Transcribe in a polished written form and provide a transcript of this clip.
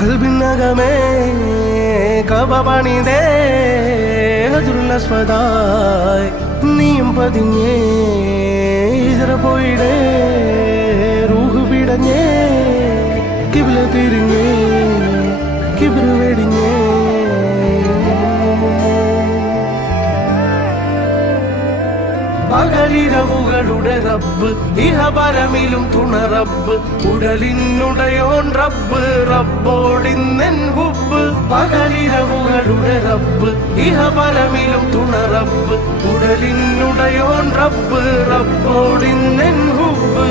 കൽബിനകമേ കബപണിതേ ഹജറുൽ അസ്വദായി നീയും പതിഞ്ഞേ ഹിജ്റ പോയിടേ റൂഹ് പിടഞ്ഞേ കിബ്ല തിരിഞ്ഞേ കിബ്ർ വെടിഞ്ഞേ പകലിരവുകളുടെ റബ്ബ് ഇഹപരമിലും തുണ റബ്ബ് ഉടലിനുടയോൻ റബ്ബ് റബ്ബോടിന്നെൻ ഹുബ്ബ് പകലിരവുകളുടെ റബ്ബ് ഇഹപരമിലും തുണ റബ്ബ് ഉടലിനുടയോൻ റബ്ബ് റബ്ബോടിന്നെൻ ഹുബ്ബ്